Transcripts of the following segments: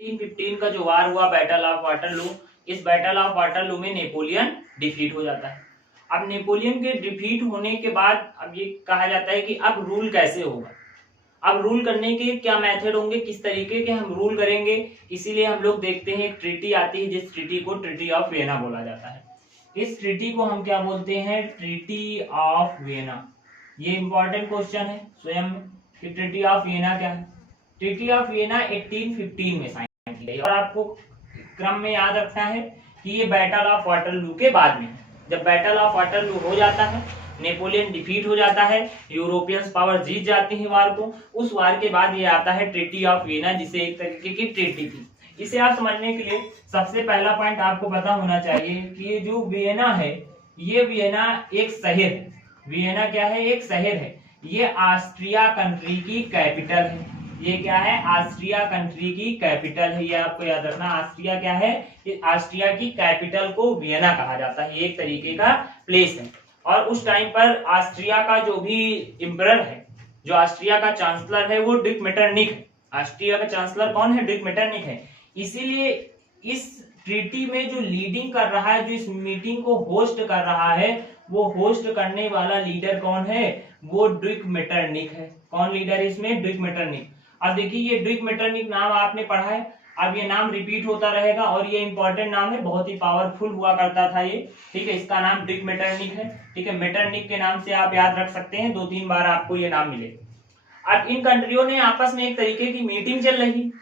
1815 का जो वार हुआ बैटल ऑफ वाटरलू, इस बैटल ऑफ वाटरलू में नेपोलियन डिफीट हो जाता है। अब नेपोलियन के डिफीट होने के बाद अब ये कहा जाता है कि अब रूल कैसे होगा, अब रूल करने के क्या मेथड होंगे, किस तरीके के हम रूल करेंगे। इसीलिए हम लोग देखते हैं एक ट्रीटी आती है जिस ट्रीटी को ट्रीटी ऑफ वियना बोला जाता है। इस ट्रीटी को हम क्या बोलते हैं, ट्रीटी ऑफ वियना। ये इंपॉर्टेंट क्वेश्चन है स्वयं कि ट्रीटी ऑफ वियना क्या है। ट्रीटी ऑफ वियना 1815 में साइन की गई और आपको क्रम में याद रखना है कि ये बैटल ऑफ वाटरलू के बाद में, जब बैटल ऑफ वाटरलू हो जाता है, नेपोलियन डिफीट हो जाता है, यूरोपियंस पावर जीत जाती है वार को, उस वार के बाद ये आता है ट्रीटी ऑफ वियना, जिसे एक तरीके की ट्रीटी थी। इसे आप समझने के लिए सबसे पहला पॉइंट आपको पता होना चाहिए कि ये जो वियना है, ये वियना एक शहर है। वियना क्या है, एक शहर है। ये ऑस्ट्रिया कंट्री की कैपिटल है। ये क्या है, ऑस्ट्रिया कंट्री की कैपिटल है। ये आपको याद रखना, ऑस्ट्रिया क्या है, ऑस्ट्रिया की कैपिटल को वियना कहा जाता है। एक तरीके का प्लेस है। और उस टाइम पर ऑस्ट्रिया का जो भी एम्परर है, जो ऑस्ट्रिया का चांसलर है, वो ड्यूक मेटरनिक है। ऑस्ट्रिया का चांसलर कौन है, ड्यूक मेटरनिक है। इसीलिए इस ट्रीटी में जो लीडिंग कर रहा है, जो इस मीटिंग को होस्ट कर रहा है, वो होस्ट करने वाला लीडर कौन है, वो ड्यूक मेटरनिक है। कौन लीडर है इसमें, ड्यूक मेटरनिक। अब देखिए ये ड्यूक मेटरनिक नाम आपने पढ़ा है, अब ये नाम रिपीट होता रहेगा और ये इंपॉर्टेंट नाम है, बहुत ही पावरफुल हुआ करता था ये, ठीक है। इसका नाम ड्यूक मेटरनिक है, ठीक है। मेटरनिक के नाम से आप याद रख सकते हैं, 2-3 बार आपको ये नाम मिले। अब इन कंट्रियों ने आपस में एक तरीके की मीटिंग चल रही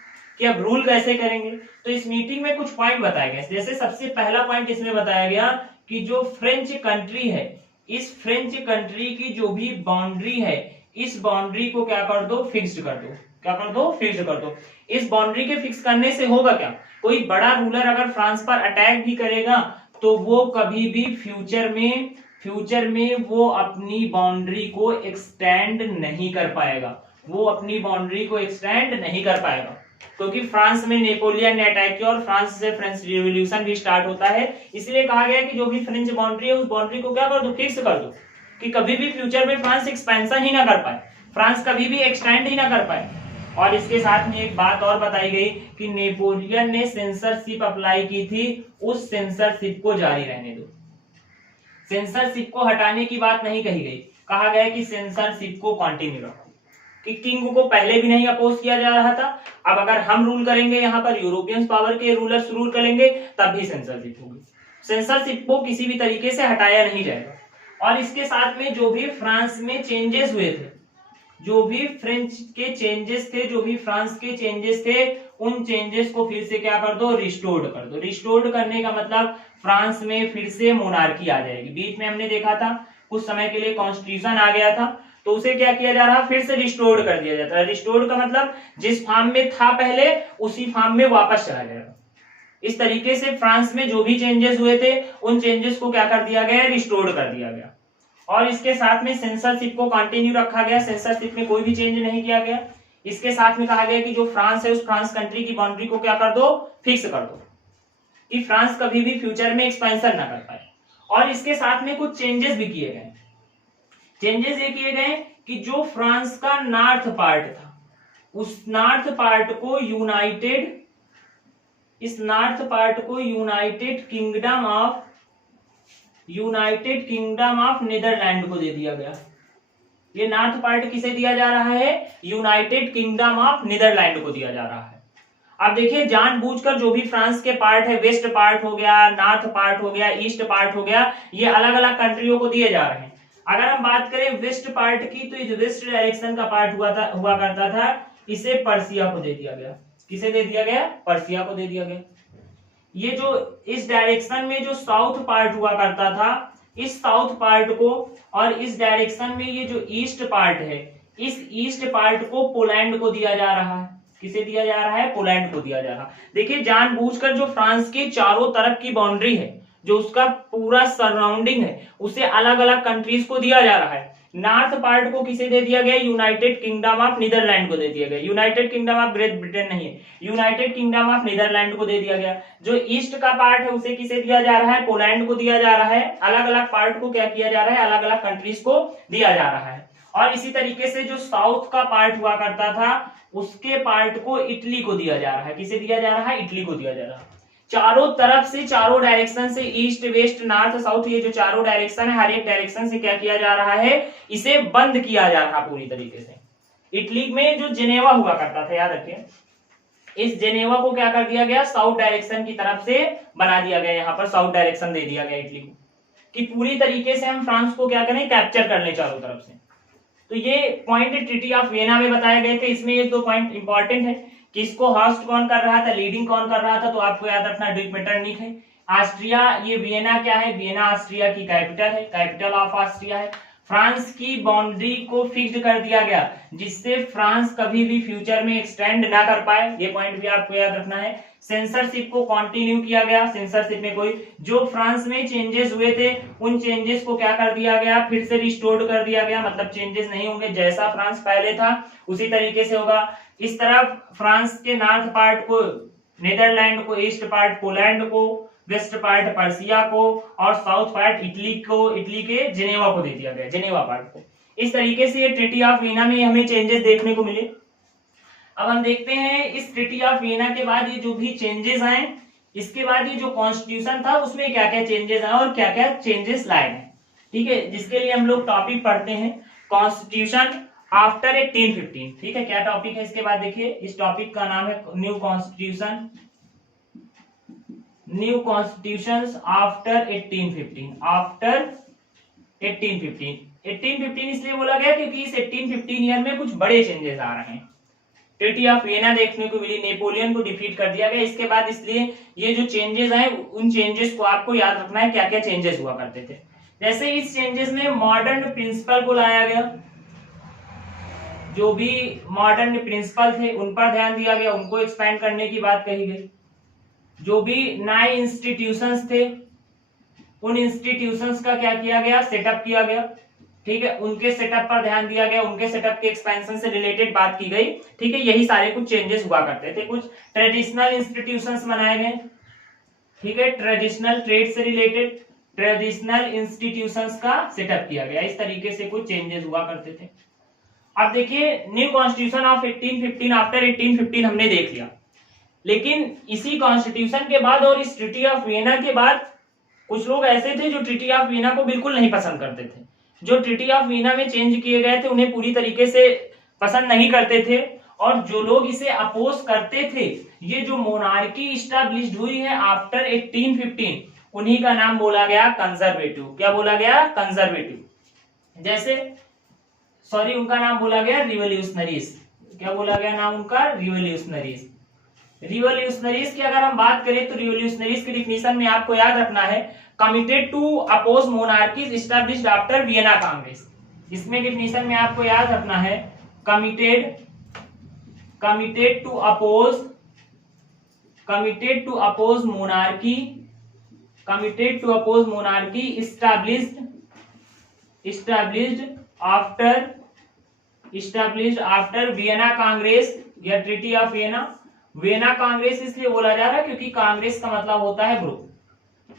कि अब रूल कैसे करेंगे। तो इस मीटिंग में कुछ पॉइंट बताए गए, जैसे सबसे पहला पॉइंट इसमें बताया गया कि जो फ्रेंच कंट्री है, इस फ्रेंच कंट्री की जो भी बाउंड्री है, इस बाउंड्री को क्या कर दो, फिक्स्ड कर दो। क्या कर दो, फिक्स कर दो। इस बाउंड्री के फिक्स करने से होगा क्या, कोई बड़ा रूलर अगर फ्रांस पर अटैक भी करेगा तो वो कभी भी फ्यूचर में वो अपनी बाउंड्री को एक्सटेंड नहीं कर पाएगा, वो अपनी बाउंड्री को एक्सटेंड नहीं कर पाएगा। क्योंकि फ्रांस में नेपोलियन ने अटैक किया और फ्रांस से फ्रेंच रिवॉल्यूशन भी स्टार्ट होता है। इसलिए कहा गया कि जो भी फ्रेंच बाउंड्री है, उस बाउंड्री को क्या कर दो, फिक्स कर दो, कि कभी भी फ्यूचर में फ्रांस एक्सपेंशन ही ना कर पाए, फ्रांस कभी भी एक्सटेंड ही ना कर पाए। और इसके साथ में एक बात और बताई गई कि नेपोलियन ने सेंसरशिप अप्लाई की थी, उस सेंसरशिप को जारी रहने दो। सेंसरशिप को हटाने की बात नहीं कही गई, कहा गया कि सेंसरशिप को कंटिन्यू रखो, कि किंग को पहले भी नहीं अपोज किया जा रहा था, अब अगर हम रूल करेंगे, यहाँ पर यूरोपियंस पावर के रूलर्स रूल करेंगे, तब भी सेंसरशिप होगी। सेंसरशिप को किसी भी तरीके से हटाया नहीं जाएगा। और इसके साथ में जो भी फ्रांस में चेंजेस हुए थे, जो भी फ्रेंच के चेंजेस थे, जो भी फ्रांस के चेंजेस थे, उन चेंजेस को फिर से क्या कर दो, रिस्टोर्ड कर दो। रिस्टोर्ड करने का मतलब फ्रांस में फिर से मोनार्की आ जाएगी। बीच में हमने देखा था कुछ समय के लिए कॉन्स्टिट्यूशन आ गया था, तो उसे क्या किया जा रहा, फिर से रिस्टोर्ड कर दिया जाता है। रिस्टोर्ड का मतलब जिस फॉर्म में था पहले, उसी फॉर्म में वापस चला जाएगा। इस तरीके से फ्रांस में जो भी चेंजेस हुए थे, उन चेंजेस को क्या कर दिया गया, रिस्टोर्ड कर दिया गया। और इसके साथ में सेंसरशिप को कंटिन्यू रखा गया, सेंसरशिप में कोई भी चेंज नहीं किया गया। इसके साथ में कहा गया कि जो फ्रांस है, उस फ्रांस कंट्री की बाउंड्री को क्या कर दो, फिक्स कर दो, कि फ्रांस कभी भी फ्यूचर में एक्सपेंशन ना कर पाए। और इसके साथ में कुछ चेंजेस भी किए गए। चेंजेस ये किए गए कि जो फ्रांस का नॉर्थ पार्ट था, उस नॉर्थ पार्ट को यूनाइटेड किंगडम ऑफ नीदरलैंड को दे दिया गया। ये नॉर्थ पार्ट किसे दिया जा रहा है, यूनाइटेड किंगडम ऑफ नीदरलैंड को दिया जा रहा है। अब देखिए जानबूझकर जो भी फ्रांस के पार्ट है, वेस्ट पार्ट हो गया, नॉर्थ पार्ट हो गया, ईस्ट पार्ट हो गया, ये अलग अलग कंट्रियों को दिए जा रहे हैं। अगर हम बात करें वेस्ट पार्ट की, तो ये वेस्ट डायरेक्शन का पार्ट हुआ करता था, इसे पर्सिया को दे दिया गया। किसे दे दिया गया, पर्सिया को दे दिया गया। ये जो इस डायरेक्शन में जो साउथ पार्ट हुआ करता था, इस साउथ पार्ट को, और इस डायरेक्शन में ये जो ईस्ट पार्ट है, इस ईस्ट पार्ट को पोलैंड को दिया जा रहा है। किसे दिया जा रहा है, पोलैंड को दिया जा रहा है। देखिए जानबूझकर जो फ्रांस के चारों तरफ की बाउंड्री है, जो उसका पूरा सराउंडिंग है, उसे अलग अलग कंट्रीज को दिया जा रहा है। नॉर्थ पार्ट को किसे दे दिया गया, यूनाइटेड किंगडम ऑफ नीदरलैंड को दे दिया गया। United kingdom of great Britain नहीं है, यूनाइटेड किंगडम ऑफ नीदरलैंड को दे दिया गया। जो ईस्ट का पार्ट है, उसे किसे दिया जा रहा है, पोलैंड को दिया जा रहा है। अलग अलग पार्ट को क्या किया जा रहा है, अलग अलग कंट्रीज को दिया जा रहा है। और इसी तरीके से जो साउथ का पार्ट हुआ करता था, उसके पार्ट को इटली को दिया जा रहा है। किसे दिया जा रहा है? इटली को दिया जा रहा है। चारों तरफ से, चारों डायरेक्शन से, ईस्ट वेस्ट नॉर्थ साउथ, ये जो चारों डायरेक्शन है, हर एक डायरेक्शन से क्या किया जा रहा है? इसे बंद किया जा रहा है पूरी तरीके से। इटली में जो जेनेवा हुआ करता था, याद रखिए, इस जेनेवा को क्या कर दिया गया? साउथ डायरेक्शन की तरफ से बना दिया गया। यहाँ पर साउथ डायरेक्शन दे दिया गया इटली को, कि पूरी तरीके से हम फ्रांस को क्या करें? कैप्चर कर लें चारों तरफ से। तो ये पॉइंट ट्रीटी ऑफ वियना में बताए गए थे। इसमें ये दो पॉइंट इंपॉर्टेंट है कि इसको होस्ट कौन कर रहा था, लीडिंग कौन कर रहा था, तो आपको याद रखना ड्यूक मेटरनिक है। ऑस्ट्रिया, ये वियना क्या है? वियना ऑस्ट्रिया की कैपिटल है, कैपिटल ऑफ ऑस्ट्रिया है। फ्रांस की बाउंड्री को फिक्स्ड कर दिया गया, जिससे फ्रांस कभी भी फ्यूचर में एक्सटेंड ना कर पाए, ये पॉइंट भी आपको याद रखना है। सेंसरशिप को कंटिन्यू किया गया, सेंसरशिप में कोई जो फ्रांस में चेंजेस हुए थे उन चेंजेस को क्या कर दिया गया? फिर से रिस्टोर्ड कर दिया गया, मतलब चेंजेस नहीं होंगे, जैसा फ्रांस पहले था उसी तरीके से होगा। इस तरफ फ्रांस के नॉर्थ पार्ट को नीदरलैंड को, ईस्ट पार्ट पोलैंड को, वेस्ट पार्ट पर्सिया को और साउथ पार्ट इटली को, इटली के जेनेवा को दे दिया गया, जेनेवा पार्ट को। इस तरीके से ये ट्रीटी ऑफ वियना में हमें चेंजेस देखने को मिले। अब हम देखते हैं इस ट्रीटी ऑफ वियना के बाद ये जो भी चेंजेस आए, इसके बाद ये जो कॉन्स्टिट्यूशन था उसमें क्या क्या चेंजेस आए और क्या क्या चेंजेस लाए गए, ठीक है, जिसके लिए हम लोग टॉपिक पढ़ते हैं कॉन्स्टिट्यूशन आफ्टर 1815। ठीक है, क्या टॉपिक है इसके बाद? देखिए, इस टॉपिक का नाम है new constitution, new constitution after 1815, after 1815। 1815 इसलिए बोला गया क्योंकि इस 1815 ईयर में कुछ बड़े चेंजेस आ रहे हैं। ट्रीटी ऑफ वियना देखने को मिली, नेपोलियन को डिफीट कर दिया गया। इसके बाद इसलिए ये जो चेंजेस आए उन चेंजेस को आपको याद रखना है, क्या क्या चेंजेस हुआ करते थे। जैसे इस चेंजेस में मॉडर्न प्रिंसिपल को लाया गया, जो भी मॉडर्न प्रिंसिपल थे उन पर ध्यान दिया गया, उनको एक्सपैंड करने की बात कही गई। जो भी नए इंस्टीट्यूशंस थे उन इंस्टीट्यूशंस का क्या किया गया? सेटअप किया गया, ठीक है, उनके सेटअप पर ध्यान दिया गया, उनके सेटअप के एक्सपेंशन से रिलेटेड बात की गई, ठीक है। यही सारे कुछ चेंजेस हुआ करते थे। कुछ ट्रेडिशनल इंस्टीट्यूशंस बनाए गए, ठीक है, ट्रेडिशनल ट्रेड से रिलेटेड ट्रेडिशनल इंस्टीट्यूशंस का सेटअप किया गया। इस तरीके से कुछ चेंजेस हुआ करते थे। अब देखिए, न्यू कॉन्स्टिट्यूशन ऑफ 1815 आफ्टर 1815 हमने देख लिया, लेकिन इसी कॉन्स्टिट्यूशन के बाद और इस ट्रीटी ऑफ वियना के बाद कुछ लोग ऐसे थे जो ट्रीटी ऑफ वियना को बिल्कुल नहीं पसंद करते थे। जो ट्रीटी ऑफ वियना में चेंज किए गए थे उन्हें पूरी तरीके से पसंद नहीं करते थे, और जो लोग इसे अपोज करते थे, ये जो मोनार्की इस्टेब्लिश्ड हुई है आफ्टर 1815, उन्हीं का नाम बोला गया कंजर्वेटिव। क्या बोला गया? कंजर्वेटिव। जैसे सॉरी, उनका नाम बोला गया रिवोल्यूशनरीज। क्या बोला गया नाम उनका? रिवोल्यूशनरीज। रिवोल्यूशनरीज की अगर हम बात करें तो रिवोल्यूशनरीज की डिफिनेशन में आपको याद रखना है, committed to oppose monarchies established after Vienna congress. इसमें डिफिनेशन में आपको याद रखना है, committed to oppose monarchy established after Vienna congress या treaty of Vienna. Vienna congress इसलिए बोला जा रहा है क्योंकि कांग्रेस का मतलब होता है ग्रुप,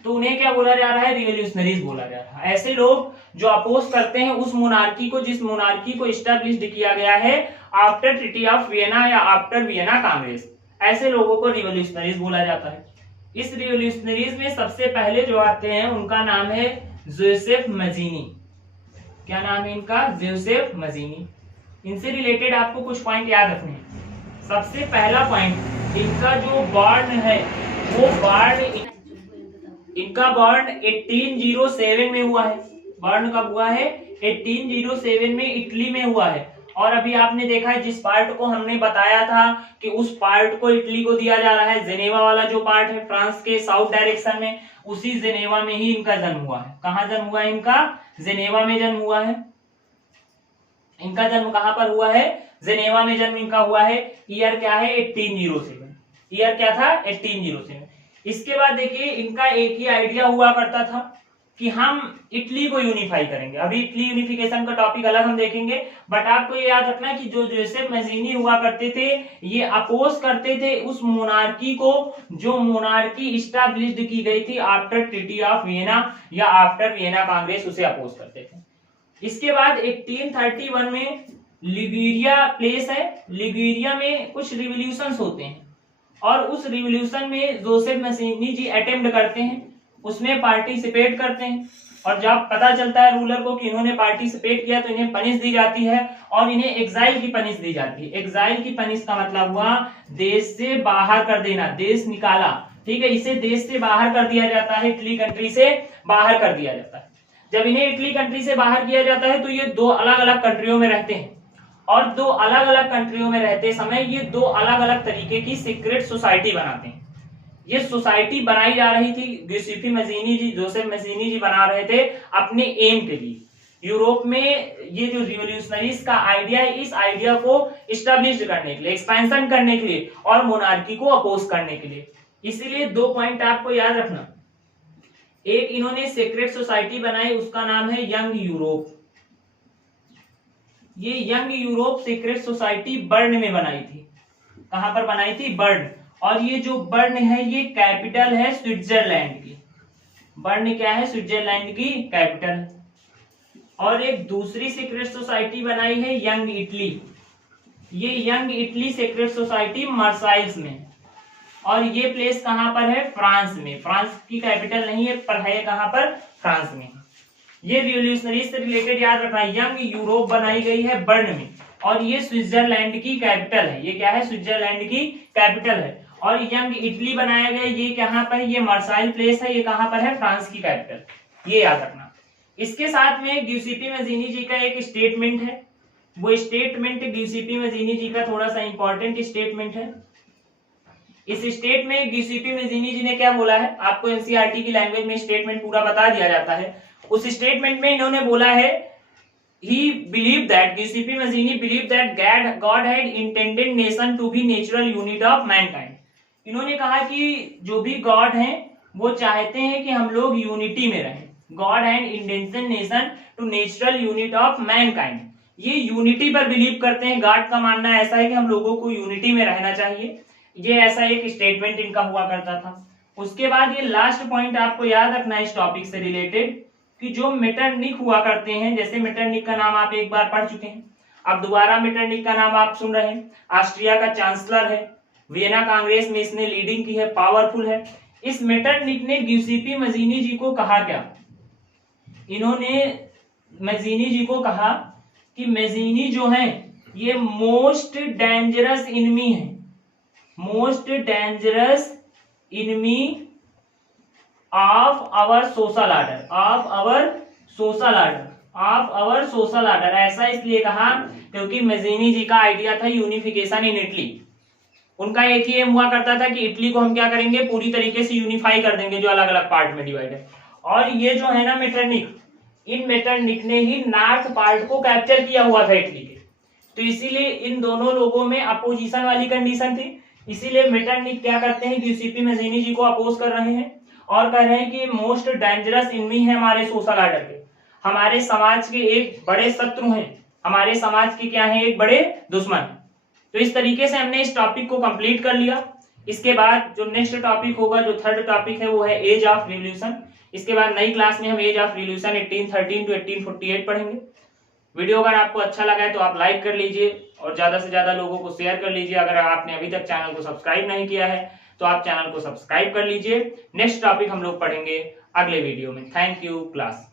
तो उन्हें क्या बोला जा रहा है? रिवोल्यूशनरीज बोला जा रहा है। ऐसे लोग जो अपोज करते हैं उस मोनार्की को, जिस मोनार्की को एस्टैब्लिश्ड किया गया है आफ्टर ट्रीटी ऑफ वियना या आफ्टर वियना कांग्रेस, ऐसे लोगों को रिवोल्यूशनरीज बोला जाता है। इस रिवोल्यूशनरीज में सबसे पहले जो आते हैं उनका नाम है जोसेफ मजीनी। क्या नाम है इनका? जोसेफ मजीनी। इनसे रिलेटेड आपको कुछ पॉइंट याद रखने हैं। सबसे पहला पॉइंट, इनका जो बॉर्न है वो इनका बॉर्न 1807 में हुआ है। बॉर्न कब हुआ है? 1807 में इटली में हुआ है। और अभी आपने देखा है जिस पार्ट को हमने बताया था कि उस पार्ट को इटली को दिया जा रहा है, जेनेवा वाला जो पार्ट है फ्रांस के साउथ डायरेक्शन में, उसी जेनेवा में ही इनका जन्म हुआ है। कहाँ जन्म हुआ है इनका? जेनेवा में जन्म हुआ है। इनका जन्म कहां पर हुआ है? जेनेवा में जन्म इनका हुआ है। ईयर क्या है? 1807। ईयर क्या था? 1807। इसके बाद देखिए, इनका एक ही आइडिया हुआ करता था कि हम इटली को यूनिफाई करेंगे। अभी इटली यूनिफिकेशन का टॉपिक अलग हम देखेंगे, बट आपको ये याद रखना है कि जो जोसेफ मजीनी हुआ करते थे, ये अपोज करते थे उस मोनार्की को जो मोनार्की इस्टेब्लिश्ड की गई थी आफ्टर ट्रीटी ऑफ वियना या आफ्टर वियना कांग्रेस, उसे अपोज करते थे। इसके बाद 1831 में लिगुरिया प्लेस है, लिगुरिया में कुछ रिवॉल्यूशंस होते हैं और उस रिवॉल्यूशन में जोसेफ मसीनी जी अटेम्प्ट करते हैं, उसमें पार्टिसिपेट करते हैं और जब पता चलता है रूलर को कि इन्होंने पार्टिसिपेट किया तो इन्हें पनिश दी जाती है और इन्हें एग्जाइल की पनिश दी जाती है। एग्जाइल की पनिश का मतलब हुआ देश से बाहर कर देना, देश निकाला, ठीक है, इसे देश से बाहर कर दिया जाता है, इटली कंट्री से बाहर कर दिया जाता है। जब इन्हें इटली कंट्री से बाहर किया जाता है तो ये दो अलग अलग कंट्रियों में रहते हैं और दो अलग अलग कंट्रियों में रहते समय ये दो अलग अलग तरीके की सीक्रेट सोसाइटी बनाते हैं। ये सोसाइटी बनाई जा रही थी, गिउसेपी मजीनी जी, जोसेफ मजीनी जी बना रहे थे अपने एम के लिए। यूरोप में ये जो रिवॉल्यूशनरीज का आइडिया है, इस आइडिया को इस्टेब्लिश करने के लिए, एक्सपेंशन करने के लिए और मोनार्की को अपोज करने के लिए। इसीलिए 2 पॉइंट आपको याद रखना। एक, इन्होंने सीक्रेट सोसाइटी बनाई, उसका नाम है यंग यूरोप। ये young Europe secret society burn में बनाई थी। कहां पर बनाई थी? बर्न। और ये जो बर्न है ये कैपिटल है स्विट्जरलैंड की। बर्न क्या है? स्विट्जरलैंड की कैपिटल। और एक दूसरी सीक्रेट सोसाइटी बनाई है यंग इटली। ये यंग इटली सीक्रेट सोसाइटी मार्साइल्स में, और ये प्लेस कहां पर है? फ्रांस में। फ्रांस की कैपिटल नहीं है पर है कहां पर? फ्रांस में। ये रिवॉल्यूशनरीज से रिलेटेड याद रखना, यंग यूरोप बनाई गई है बर्न में और ये स्विट्जरलैंड की कैपिटल है। ये क्या है? स्विट्जरलैंड की कैपिटल है। और यंग इटली बनाया गया, ये कहां पर? ये मार्साइल प्लेस है, ये कहां पर है? फ्रांस की कैपिटल। ये याद रखना। इसके साथ में गिउसेपी मजीनी जी का एक स्टेटमेंट है, वो स्टेटमेंट गिउसेपी मजीनी जी का थोड़ा सा इंपॉर्टेंट स्टेटमेंट है। इस स्टेट में गिउसेपी मजीनी जी ने क्या बोला है? आपको एनसीईआरटी की लैंग्वेज में स्टेटमेंट पूरा बता दिया जाता है। उस स्टेटमेंट में इन्होंने बोला है, he believed that गिउसेपी मजीनी believed that God had intended nation to be natural unit of mankind। इन्होंने कहा कि जो भी गॉड हैं वो चाहते हैं कि हम लोग यूनिटी में रहें। God and intention nation to natural unit of mankind. ये यूनिटी पर बिलीव करते हैं। गॉड का मानना ऐसा है कि हम लोगों को यूनिटी में रहना चाहिए। ये ऐसा एक स्टेटमेंट इनका हुआ करता था। उसके बाद ये लास्ट पॉइंट आपको याद रखना है इस टॉपिक से रिलेटेड, कि जो मेटरनिक हुआ करते हैं, जैसे मेटरनिक का नाम आप एक बार पढ़ चुके हैं, अब दोबारा मेटरनिक का नाम आप सुन रहे हैं। ऑस्ट्रिया का चांसलर है, वियना कांग्रेस में इसने लीडिंग की है, पावरफुल है। इस मेटरनिक ने गिउसेपी मजीनी जी को कहा क्या? इन्होंने मजीनी जी को कहा कि मजीनी जो है ये मोस्ट डेंजरस इनमी है, most dangerous enemy of our social order, of our social order, of our social order. ऐसा इसलिए कहा क्योंकि मजीनी जी का आइडिया था यूनिफिकेशन इन इटली। उनका एक ही एम हुआ करता था कि इटली को हम क्या करेंगे? पूरी तरीके से यूनिफाई कर देंगे, जो अलग अलग पार्ट में डिवाइड है। और ये जो है ना मेटरनिक, इन मेटरनिक ने ही नॉर्थ पार्ट को कैप्चर किया हुआ था इटली के, तो इसीलिए इन दोनों लोगों में अपोजिशन वाली कंडीशन थी। इसीलिए मेटरनिक क्या करते हैं? गिउसेपी मजीनी जी को अपोज कर रहे हैं और कह रहे हैं कि मोस्ट डेंजरस इनमी है हमारे सोशल ऑर्डर के, हमारे समाज के एक बड़े शत्रु हैं, हमारे समाज के क्या है? एक बड़े दुश्मन। तो इस तरीके से हमने इस टॉपिक को कंप्लीट कर लिया। इसके बाद जो नेक्स्ट टॉपिक होगा, जो थर्ड टॉपिक है, वो है एज ऑफ रिवॉल्यूशन। इसके बाद नई क्लास में हम एज ऑफ रिवॉल्यूशन 1813 टू 1848 पढ़ेंगे। वीडियो अगर आपको अच्छा लगा है तो आप लाइक कर लीजिए और ज्यादा से ज्यादा लोगों को शेयर कर लीजिए। अगर आपने अभी तक चैनल को सब्सक्राइब नहीं किया है तो आप चैनल को सब्सक्राइब कर लीजिए। नेक्स्ट टॉपिक हम लोग पढ़ेंगे अगले वीडियो में। Thank you class.